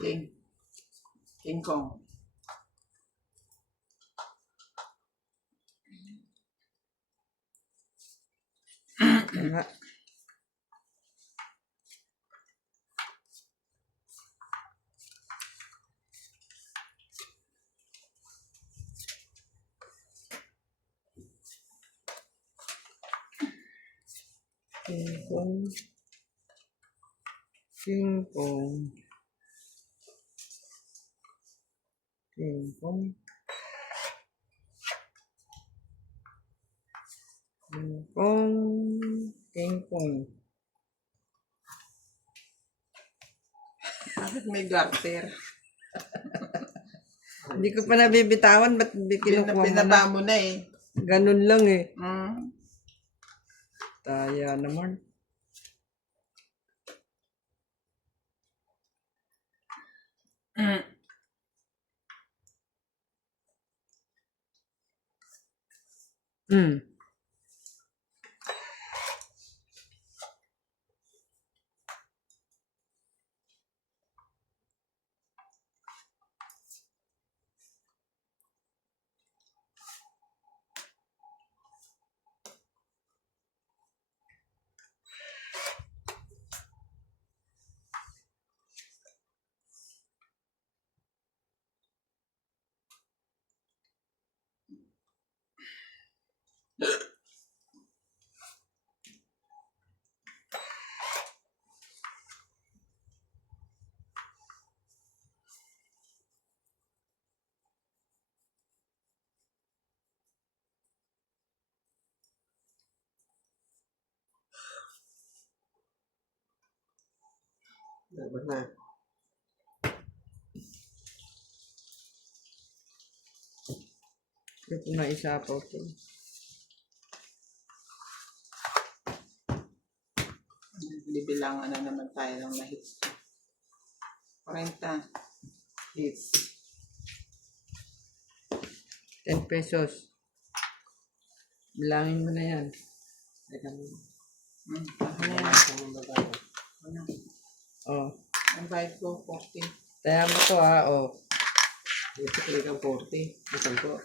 King. King Kong. Nga. King Kong. King Kong. King Kong. King Kong. King Kong. Bakit may garter? Hindi ko pa nabibitawan, ba't kinukuha mo na? Binaba mo na eh. Ganun lang eh. Mm. Taya naman. Hmm. Dapat na. Ito na isa pa ito. Bibilangan na naman tayo ng na-hits. 40 hits. 10 pesos. Bilangin mo na yan. Teka mo. Ako na yan. Ano? Oh. Ang bayad ko, 40. Taya mo to ha. Oh. Ito talagang 40. Nasaan ko?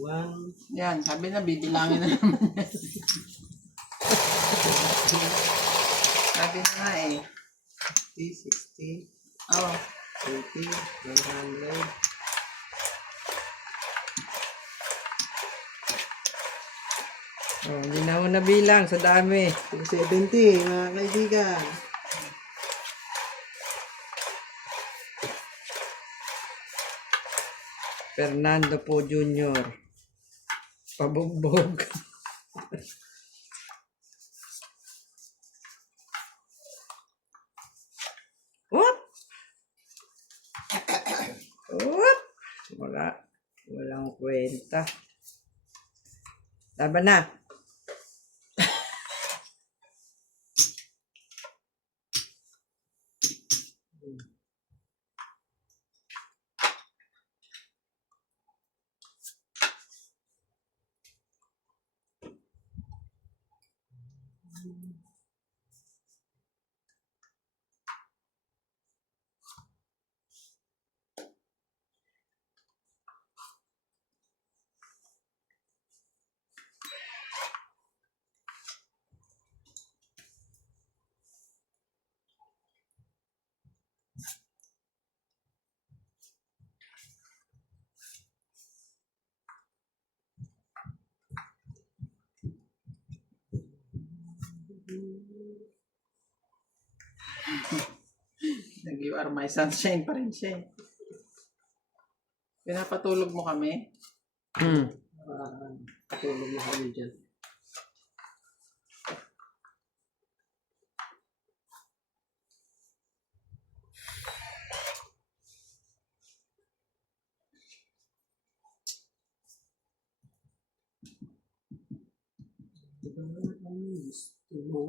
One. Yan, sabi na bibilangin na naman. Sabi na nga eh. 60, Oh, 80, 100. Oh, hindi na ako nabilang sa dami. 70, mga kaibigan. Fernando po Jr. Pabugbog. What? What? Walang kwenta. Laban na. nag-you are my sunshine pa rin siya eh. Pinapatulog mo kami? Hmm. Tulog na kami dyan. Gusto mo.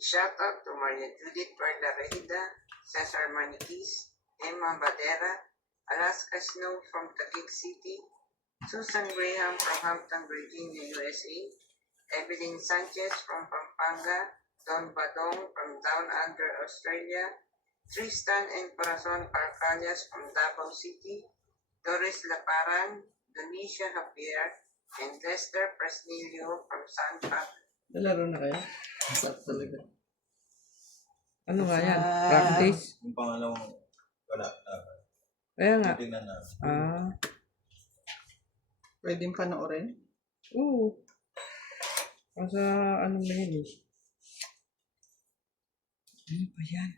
Shout out to Maria Judith Perla Reyda, Cesar Maniquis, Emma Badera, Alaska Snow from Taguig City, Susan Graham from Hampton, Virginia, USA, Evelyn Sanchez from Pampanga, Don Badong from Down Under, Australia, Tristan and Corazon Parcallas from Davao City, Doris Laparan, Donicia Javier, and Lester Presnilio from San Pablo. Nalaro na kayo? Sarap talaga. Ano nga yan? Ah. Practice? Yung pangalawang wala. Kaya nga. Tingnan na. Ah, Pwedeng panoorin. oo. Kasi ano ba yan eh? Ano ba yan?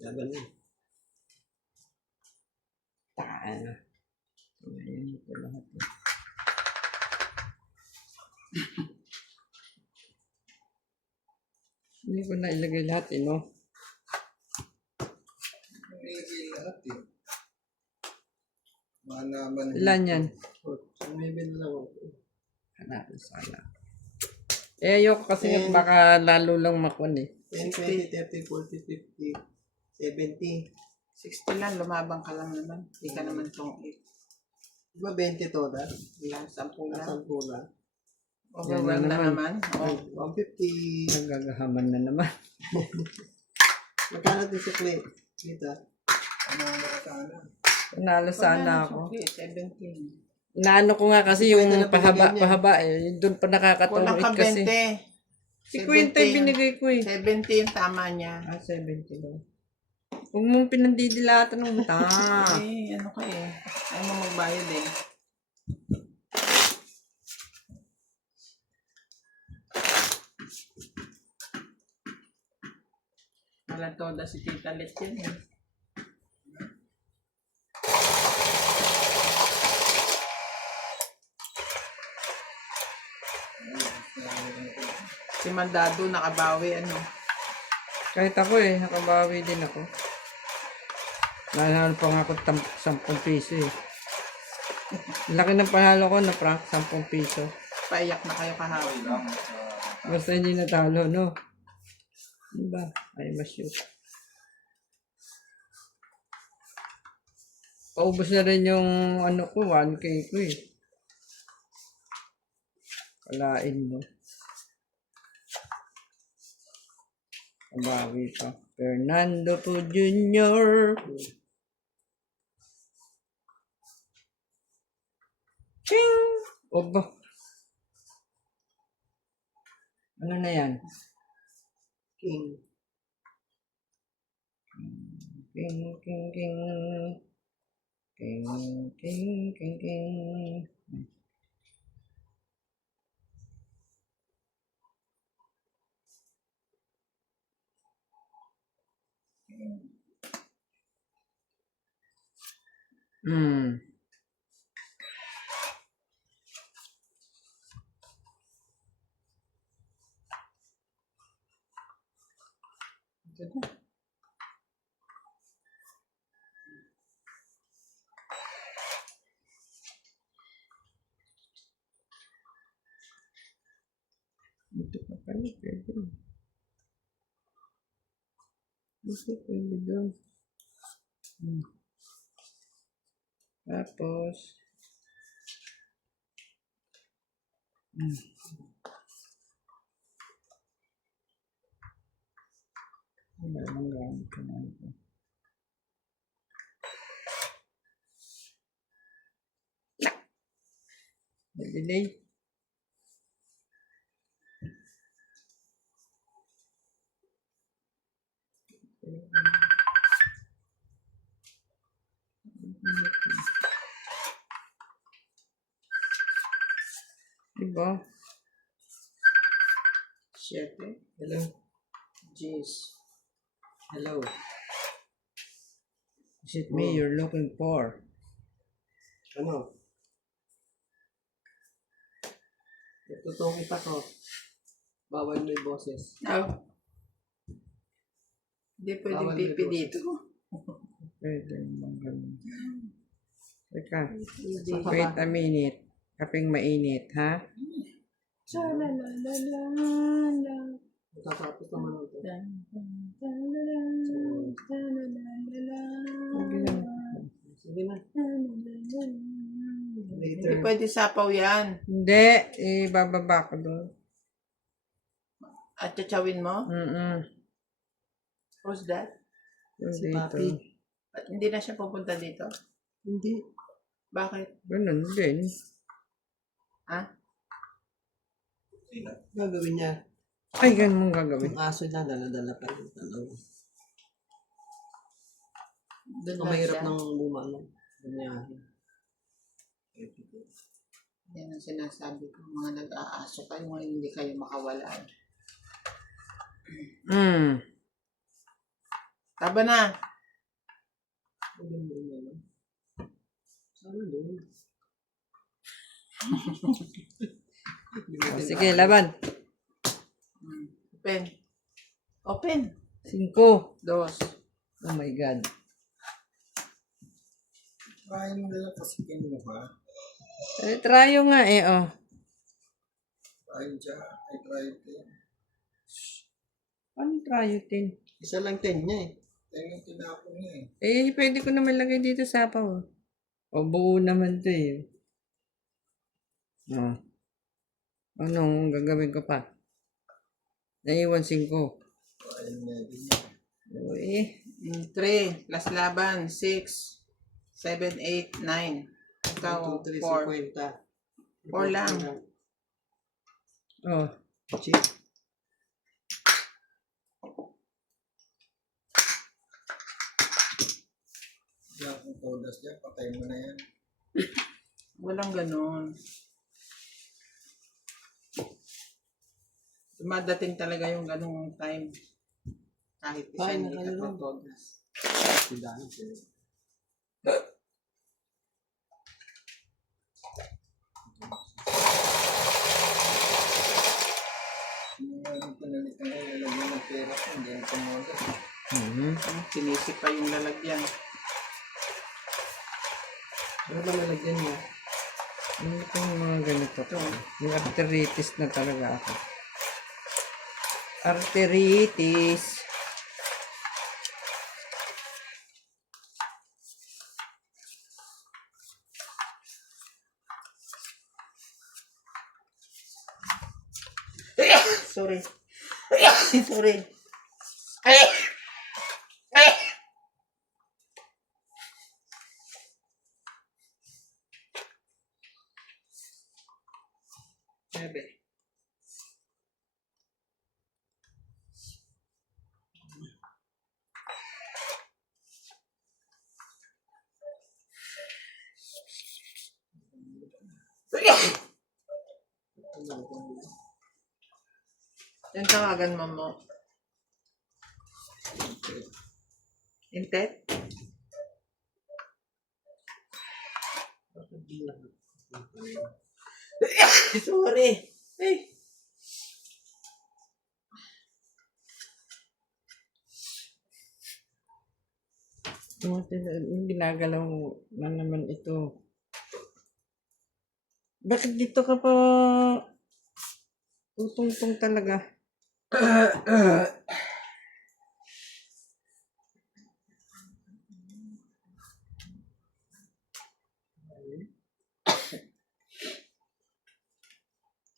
Laban mo. Taano. Ayan ito lahat. Hindi ko na ilagay lahat eh, no? Hindi lahat eh. Malaman. Ilan yan? So, may bin lang ako. Hanapin sana. Eh, ayoko kasi nga baka lalo lang makuan eh. 10, 20, 30, 40, 50, 70. 60 lang, lumabang ka lang naman. Hindi ka naman tong 8. Diba 20 to da? Ilang, 10 lang. 10 lang. Overwhelmed na naman. Ay, Oh. 150. Nagagahaman na naman. Magkano din sa plate? Kita. Ano ang nakasana? Nanalo sana ako. 17. Naano ko nga kasi yung Pwede na binigyan niya. pahaba eh. Doon pa Kulang nakakatuwid ka kasi. 20. 50 binigay ko eh. 70 yung tama niya. Ah, 70 daw. Huwag mong pinandidilatan ng mata. Eh, ano ka eh. Ayaw mo magbayad eh. Wala toda si Tita Let yan eh. Si Mandado nakabawi ano. Kahit ako eh, nakabawi din ako. Nanalo pa nga ako 10 piso eh. Laki ng panalo ko na prank, 10 piso. Paiyak na kayo kahapon. Lang. Basta hindi natalo, no? Diba? Ay, ma-shoot. Paubos na rin yung ano ko, 1K ko eh. Kalain mo. Kabawi pa. Fernando po Jr. Ching! Oba. Ano na yan? King. King, king, king. King, king, king, king. Hmm. Ito pa pala, pwede. Ito pwede doon. Hmm. Tapos, wala nang gamit ko na ito. Delay. Diba? 7. Hello. Jeez. Hello. Is it me you're looking for? Ano? Itutong kita ko. Bawal may boses. No. Hindi pwedeng Bawal pipi may dito. Pwede naman ganun. Teka, Hindi. wait a minute. Kaping mainit, ha? Cha-la-la-la-la-la. Matatapos naman ito. Sige na. Hindi Later. pwede sapaw yan. Hindi, ibababa ko doon. At tsawin mo? Who's that? Yung Si dito. Papi. At hindi na siya pupunta dito? Hindi. Bakit? Ganun din. Ha? Gagawin niya. Ay, ganun mong gagawin. Yung aso niya, dala-dala pa yung tanaw. Doon Ang lang mahirap siya. ng bumano. Ganyahin. Yan ang sinasabi ko. Mga nag-aaso kayo, mga hindi kayo makawala. Taba na. Sana doon. O, sige, laban. Open. Open. 5. 2. Oh my God. Try mo na lang pasikin mo ba? Tryo nga oh. Try dyan. Ay, try din. Ano tryo 10? Isa lang 10 niya eh. Yan yung tinapon niya eh. Pwede ko naman lagay dito sa apaw. O, buo naman to eh. Oh. Anong gagawin ko pa? Naiwan 5. Ayun na din yan. Uy. 3. Last laban. 6. 7, 8, 9. Ikaw, 2, 3, 4. 50. 4 lang. Oh. Chip. Yan, kung todas dyan, patay mo na yan. Walang ganun. Dumadating talaga yung ganung time. Kahit isa Fine, hindi ka ano lang. totodas. Tindahan sila. Sinungaling pinalitan ko nilagyan ng pera ko, hindi na tumodas. Sinisip pa yung lalagyan. Ano ba nalagyan niya? Ano itong mga ganito to? May arthritis na talaga ako. Arthritis. Sorry. Sorry. Bebe. Yung tawagan mo. Intet? Sorry. Eh. Yung ginagalaw na naman ito. Bakit dito ka pa tutungtong talaga?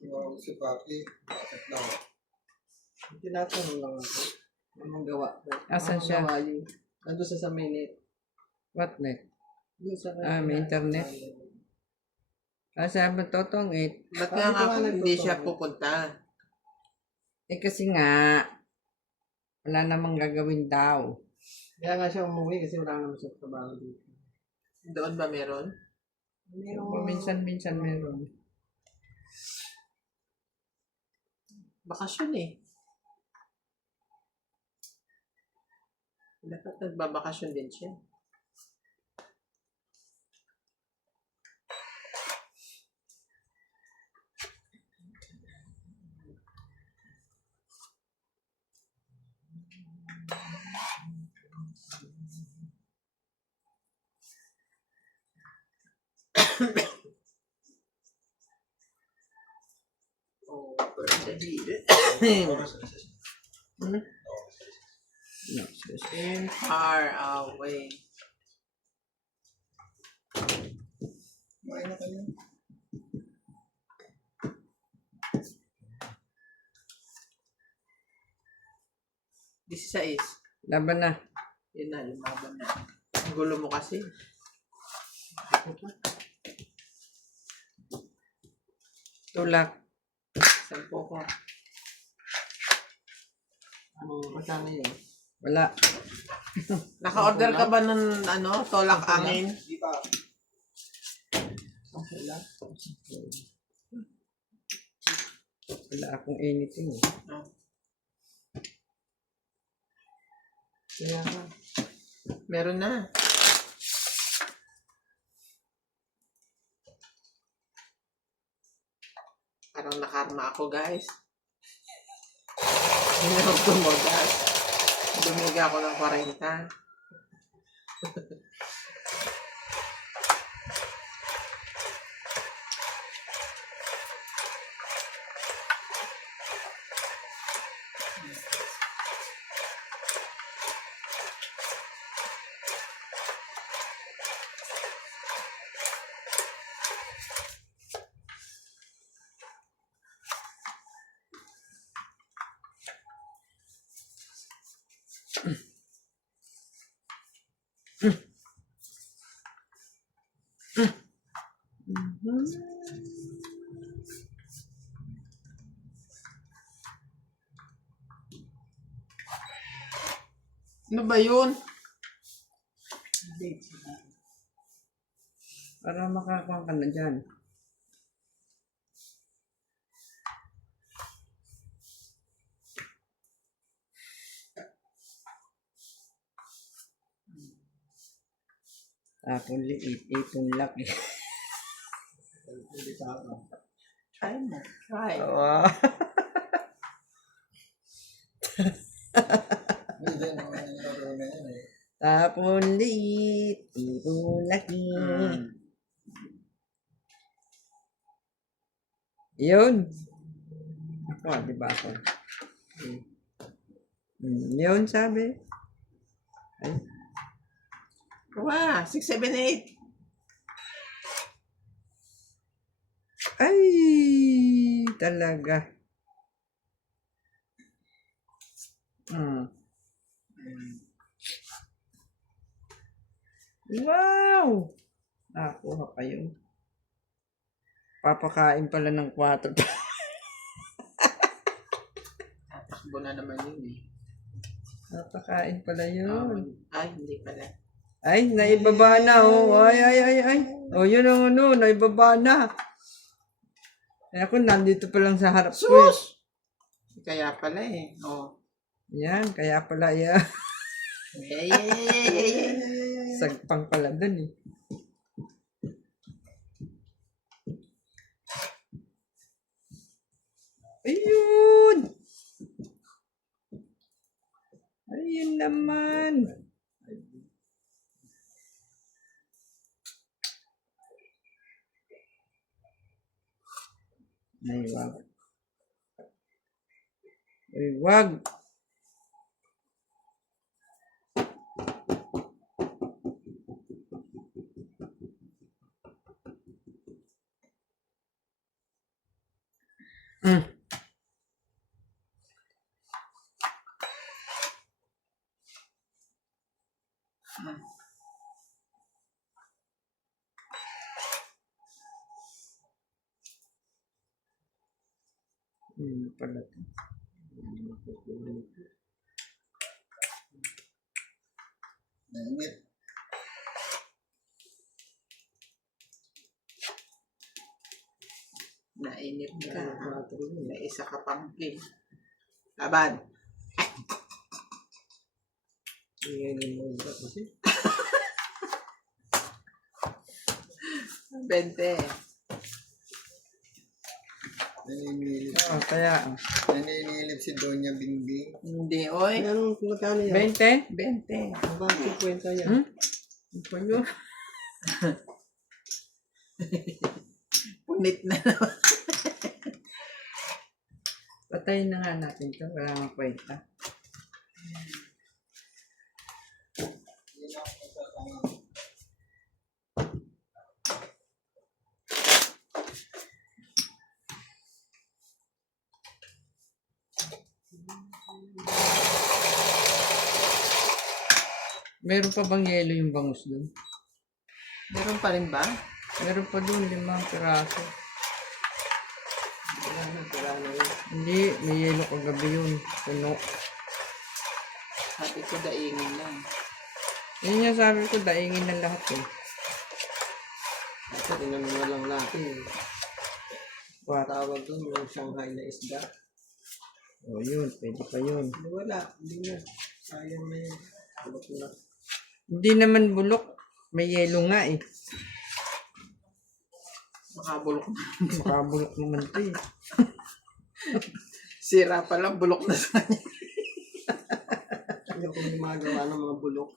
Tumawag si Papi, bakit daw? Tinatanong lang ako. Anong gawa? Asan Anong siya? gawa yun? Nandun sa minute. What next? Dun sa May internet? Sabi totong 8. Ba't Sabi nga ko nga ako hindi nagtotoo. siya pupunta? Kasi nga, wala namang gagawin daw. Kaya nga siya umuwi kasi wala naman siya trabaho dito. Doon ba meron? Minsan-minsan meron. Bakasyon eh. Dapat nagbabakasyon din siya. Oh, birthday. No, In far away. Kumain na kayo. This is laban na. yun na, lumaban na. Ang gulo mo kasi. Tulak. Sampo ko. Magkano yun? Wala. Naka-order ka ba ng tolak angin? Di pa. Okay lang. Wala akong anything. Oh. Kaya nga. Meron na. Parang nakarma ako, guys. Hindi ako tumodas. Dumiga ako ng 40. Ano ba yun? Para makakuha ka na dyan. Tapon liit, itong laki. Hindi pa ako. Try mo. Try. Wow. Hindi na laro na yan eh. Tapon liit, itong laki. Yun. Ako, di ba ako? Yun, sabi. Ay, Wow, 6, 7, 8. ay, talaga. Wow! Nakakuha kayo. Papakain pala ng 4. Tatakbo na naman yun eh. Papakain pala yun. Ay, hindi pala. Ay, naibaba na, oh. Ay. Oh, yun ang naibaba na. Ay, ako nandito pa lang sa harap ko. Sus! Kaya pala eh. Oh. Yan, kaya pala yan. Ay. Sagpang pala dun eh. Ayun! Ayun naman. Ay, wag. Ay, wag. Pala to. Nainit. Nainip ka. May isa ka pang king. Laban. Ngayon mo ba kasi? 20. Naninilip. Kaya, Naninilip si Doña Bingbing. Hindi, oy. Anong magkano yan? 20? 20. Bakit 50 yan? Hmm? Ano pa yun? Punit na naman. Patayin na nga natin ito. Wala nga kwenta. Meron pa bang yelo yung bangus doon? Meron pa rin ba? Meron pa doon, 5 piraso. Wala na yun. Hindi, may yelo kagabi yun. Puno. Sabi ko daingin lang. Yun nga sabi ko, daingin na lahat eh. Ito, tinanong lang natin. What? Tawag doon yung Shanghai na isda. Oh, yun. Pwede pa yun. Hindi, wala. Hindi na. Sayang na yun. Bulok na. Hindi naman bulok. May yelo nga eh. Makabulok na. Makabulok naman ito eh. Sira pa lang, bulok na sa kanya. Hindi ako gumagawa ng mga bulok.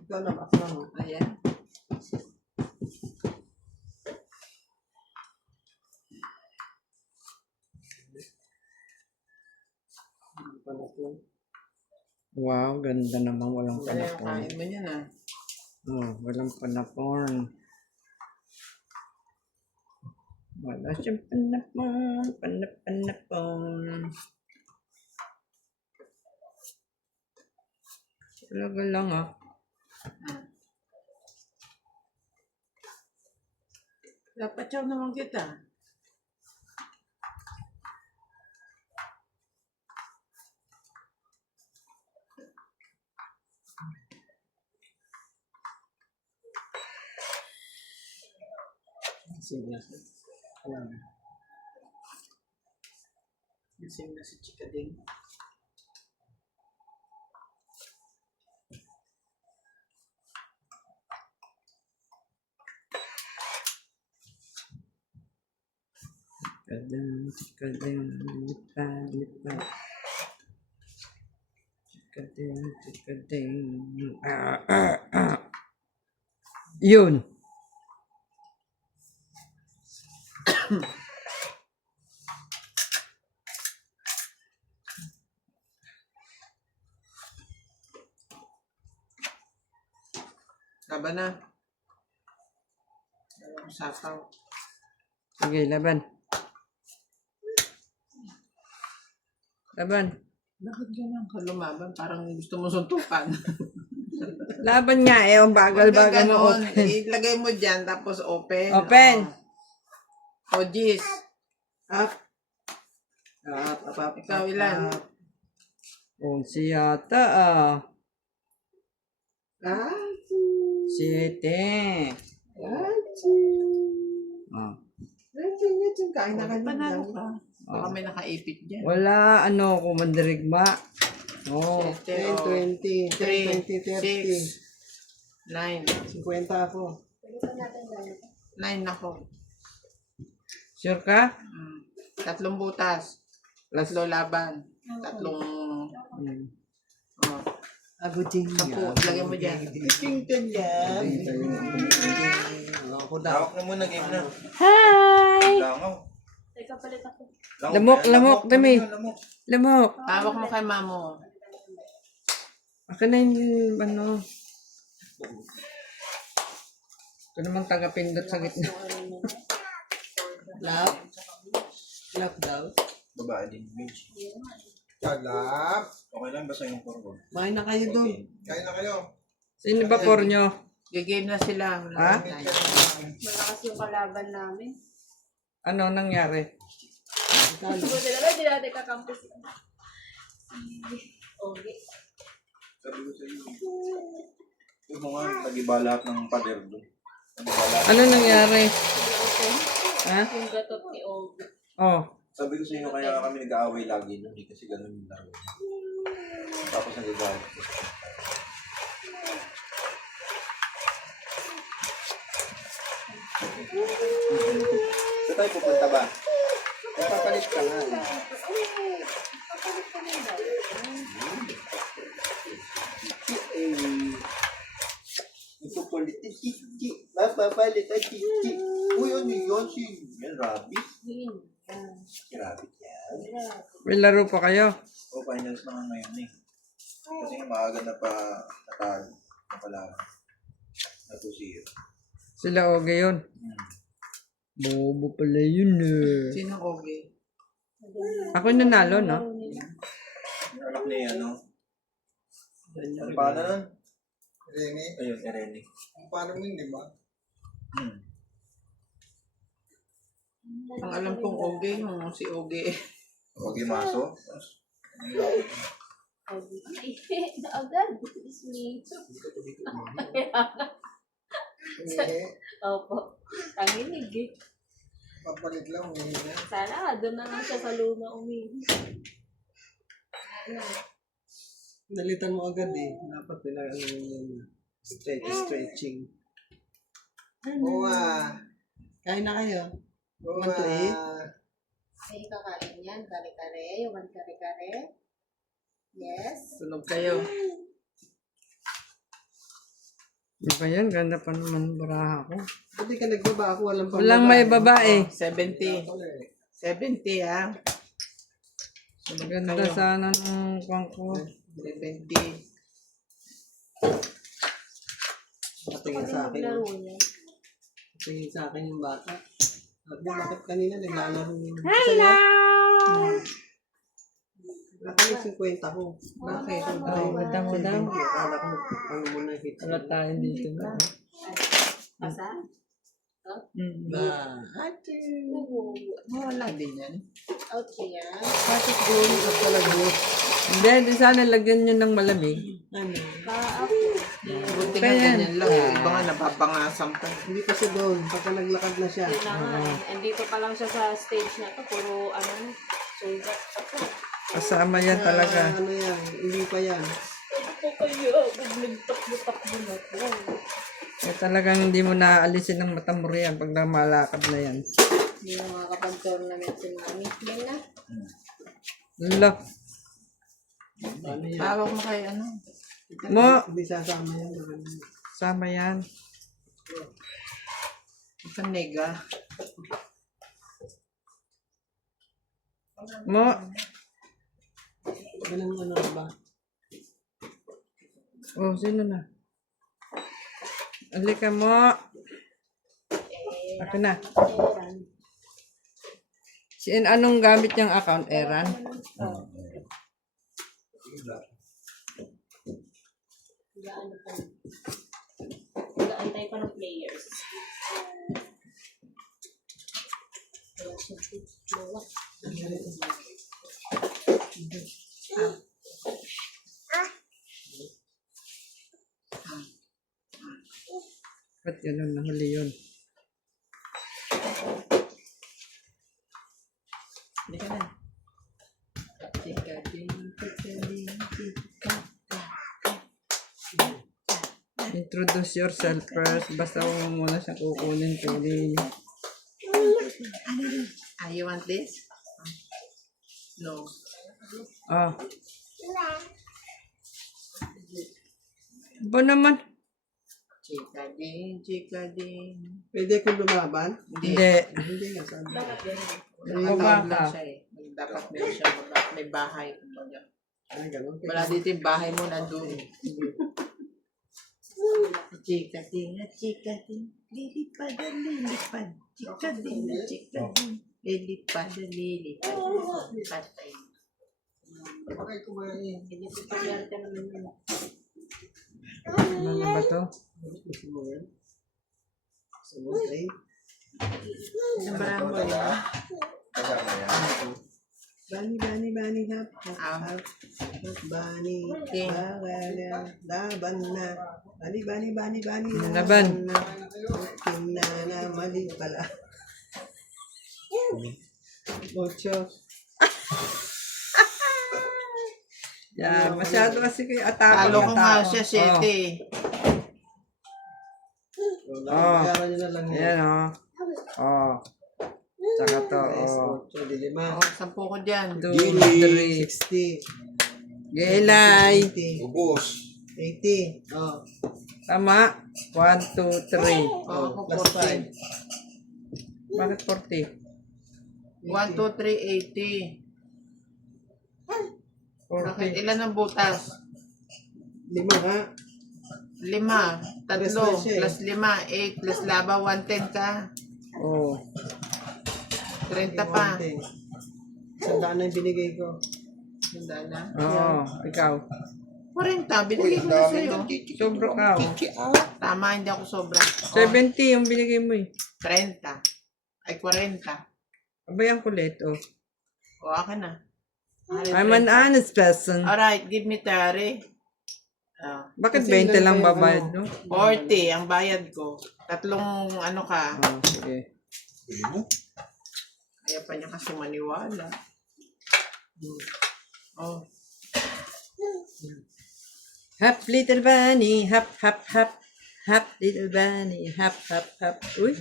Ikaw na ba? Ayan. Hindi pa na po. Wow, ganda naman. Walang Kaya panapon. kain mo yan ah. Oh, walang panapon. Wala siyang panapon. Panapon. Talaga lang ah. Dapat siya naman kita. Sige. Ayan. Gising na si Chikading. Chikading, lipa. Chikading. Yun. Laban na. Walang sapaw. Sige, laban. Laban. Bakit ganun ka lumaban? Parang gusto mo suntukan. Laban nga eh. Ang bagal-bagal mo. Ganon. Ilagay mo dyan, tapos open. Open. O, Gis. Up. Up. Ikaw ilan? 11 yata ah. Ah. 7. Ah. Kain na kayo. Panalo ka. Baka may nakaipit dyan. Wala ano kung mandirigma. Oh. 10, 20, 10, 20, 30. 9. 50 ako. 9 ako. Sure ka? 3 butas. 3 laban. 3. Hmm. Oh. Agutin 10. Ilagay mo dyan. Tingkan yan. Ako daw. Hawak na muna, game na. Hi! Langaw. Teka, palit ako. Lamok, dami. Lamok. Tawag mo kay mamo. Akin na yung ano. Ito naman taga-pindot sa gitna. Love. Love daw. Babae din, Mitch. Kalap. Okay lang, basta yung forward. Main na kayo doon. Kain na kayo. Sino ba por nyo? Gigame na sila. Wala Ha? na tayo. Malakas yung kalaban namin. Ano nangyari? Buti na lang, hindi natin kakampus. Okay. Sabi ko sa iyo. Ito mo nga, nag-iba lahat ng pader doon. Nag-iba lahat. Ano nangyari? Ha? Yung gatot ni Og. Oh. Sabi ko sa inyo, kaya kami nag-aaway lagi. Hindi kasi ganun yung laro. Tapos nagagalit ko. Saan tayo pupunta ba? Nagpapalit ka nga. Nagpapalit ka, Chichi. Mapapalit ka, Chichi. Uy, ano yun? Yan, rabbit. Si rabbit yan. May laro pa kayo? O, finals naman ngayon eh. Kasi maaga na pa natalo. Na pala. Natusir. Sila Oge yun. Bobo pala yun eh. Sino Oge? Ako yung nanalo, no? Yung anak niya, ano? Ano pa na nun? Rene, Ayun, Erene. paano mo yun, di ba? Ang alam kong Oge, yung si Oge. Huwag yung maso. Agad. It's me. Opo. Tanginig eh. Papalit lang, umihinga. Sana doon na lang siya sa luma umihi. Nalitan mo agad eh. Dapat nila stretching. Oo kain na kayo. Want to eat? Ay, kakain yan. Kare-kare. You want kare-kare? Yes. Sunog kayo. Ano ba yan? Ganda pa naman baraha ko. Buti ka nagbaba ako, walang pang Walang may babae. 70. 70 ah. Sunog Ganda kayo. sana ng kwang ko. 70. Patingin sa akin. Laro niya. Patingin sa akin yung bata. Sabi, bakit kanina naglalaro yun? Hello! Nakalis yung kwenta ko. Bakit? Oh, madam. Akala ko, ano mo na hit. Wala tayo dito na. Pasa? Ba, ate. Wala din yan. Okay yan. Bakit doon at talaga? Hindi, di sana lagyan nyo ng malamig. Ano? Ka-ako. Buti nga Kaya yan. ganyan lang. Iba nga napapangasam pa. Hindi kasi doon. Pagka naglakad na siya. Yun na nga. Andito pa lang siya sa stage na to. Puro ano, sugat pa to. Kasama yan talaga. Ano yan? Hindi pa yan. Ito kayo. Nagtakbo-takbo na to. Eh, talagang hindi mo naalisin ng mata mo riyan pag namalakad na yan. Hindi na makakapag-tournament si Mami. Yan na. Lalo. Ano yan? Tawag mo kay ano? Mo, Hindi sasama yan. sama yan. Isang nega. Mo, Ganun ano ba? oh, sino na? Alika mo. Ako na. Anong gamit niyang account, Eran? Ano pa? Nag-aantay pa ng players. Ba't yun ang nahuli yun? Hindi ka na. Chika din, chika din, chika. Introduce yourself first. Basta huwag mo muna siyang kukunin. You want this? No. Ah. Ba naman? Chika din, chika din. Pwede ko lumaban? Hindi. Hindi nga sabi. Nakatawag lang ka. siya eh. Dapat meron siya may bahay. Kumbaga. Ay, ganun. Wala dito yung bahay mo nandun. Chika din, lilipad, lilipad. Chika din, lilipad, lilipad. Patay. Bakit kumain? Hindi ko pagyarte naman yun. Ano na ba to? Gusto mo yan? Gusto mo? Ay, Nabarang mo yun. Kasama yan. bani, hap, hap, bani, Okay. laban na. Bani, Laban. na. Kinana, mali pala. 8. Yan, masyado kasi kayo atapang. Talo ko nga siya, Oh. 7. Oh. Bayaran nyo na lang yan. Ayan, oh. Oh. Tsaka to, Yes, oh. 8, di 5. Oh, 10 ko dyan. 2, 3. 60. Gilay. 80. Ubus. 80. Oh. Tama. 1, 2, 3. Oh, ako Plus 14. 5. Bakit 40? 1, 2, 3, 80. Bakit 40. ilan ang butas? 5 ha? 5. Tatlo. Plus siya eh. Plus 5. 8. Plus laba. 110 ka. Oh. 30 pa. 100 na yung binigay ko. Handa na. Oo, ikaw. 40. Uy, Binigay ang ko na dami sa'yo. ng kiki. Sobra ka, oh. Kiki Tama, hindi ako sobra. 70 yung binigay mo eh. 30. Ay, 40. Abay ang kulit, oh. O, akin na. I'm an honest person. Alright, give me 30. Oh. Bakit Kasi 20 ilan lang ba yung babayad, no? 40 ang bayad ko. Tatlong ano ka. Oh, sige. Bili mo. Kaya pa niya kasi maniwala. Oh. Hop, little bunny, hop, hop, hop. Hop, little bunny, hop, hop, hop. Uy,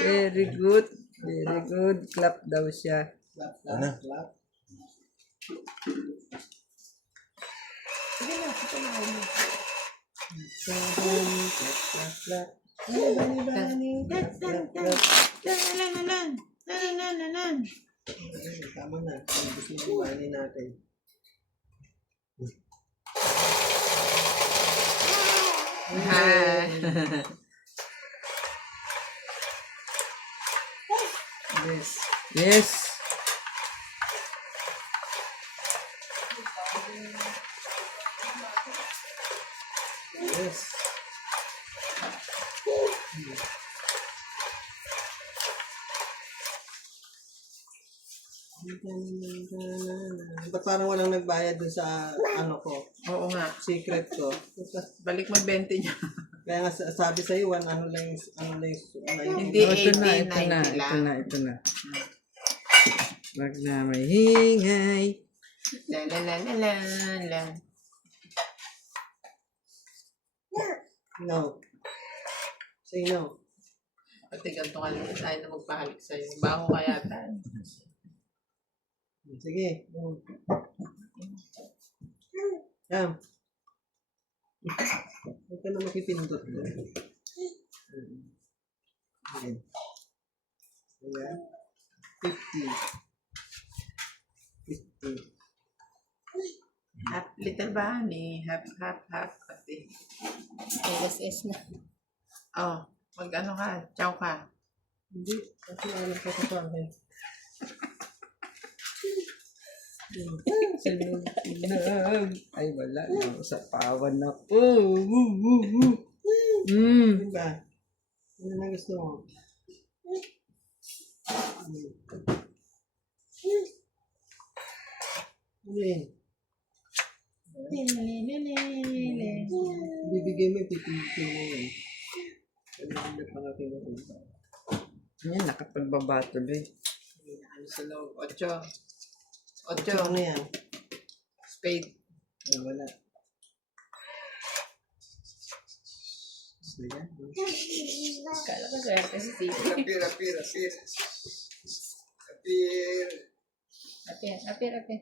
very good. Very good. Clap daw siya. Ano? Tama na. Ang gusto yung bani natin. Yes. Yes. Yes. Ba't parang walang nagbayad dun sa ano ko, Oo nga. secret ko? Balik mo yung 20 niya. Kaya nga sabi sa'yo, ano lang yung Hindi. Oh, ito na, 80, ito na, 90 ito lang. na, ito na. Wag na may hingay. La la la la la la. No. Say no. Pati ganito ka lang tayo na magpahalik sa'yo. Baho kaya tayo. Sige. Yan. Huwag ka na makipindot. Ayan. Ayan. 50. 50. Hap, little bunny. Hap, hap, hap. Pati. LSS na. Oh, mag-ano ka. Ciao ka. Hindi. Kasi alam ko sa akin. Ay, wala na. Sa pawan na po. Ano ba? Ano na gusto mo? Ano yun? Bibigay mo yung pipigil mo yun. Ano yung napangating mo? Yan, nakapagbaba tuloy. Ano sa loob? 8. Ano yan? Spade. Ay, wala. Gusto yan? Kala ko swerte si Tito. Apir. Apir. Apir.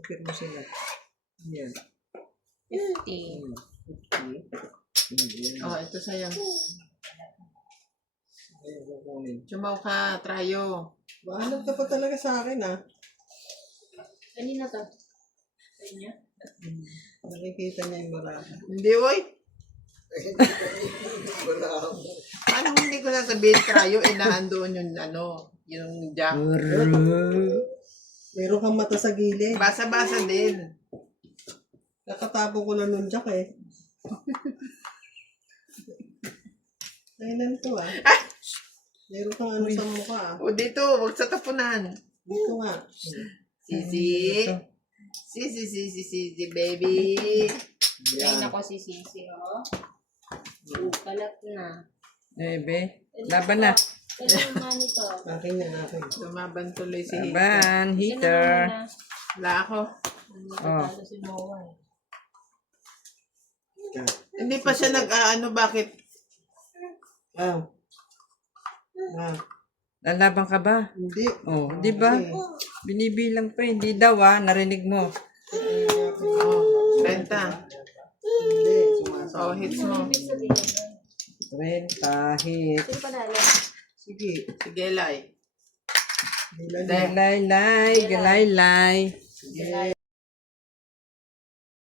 Apir mo sila. Yan. 50. Oh, ito sa'yo. Ayun, kukunin. Chumaw ka. Trayo. Mahanap ka pa talaga sa akin, ha? Kanina to? Kanya? Nakikita niya yung baraka. Hindi, oy. Paano hindi ko nasabihin trayo? Inaandoon yung ano, yung jack. Meron kang mata sa gilid. Basa-basa din. Nakatapo ko na nun, Jack, eh. Kailan to, ah? Meron kang ano sa mukha, ah. O dito, wag sa tapunan. Dito nga. Sisi. Sisi, baby. Ay, nako si Sisi, oh. Kalat na. Ebe, laban na. Akin yan, akin. Lumaban tuloy si Hito. Laban, heater. Wala ako. Oh. Yan. Hindi pa siya nag-ano, bakit? Ah. Ah. Lalaban ka ba? Hindi. Oh, di ba? Binibilang pa, hindi daw narinig mo. Benta. Hindi. Sumasama. Oh, hits mo. 30 hit. Sige. Sige, Lai. Nilan. Galay-lay, galay-lay. Sige.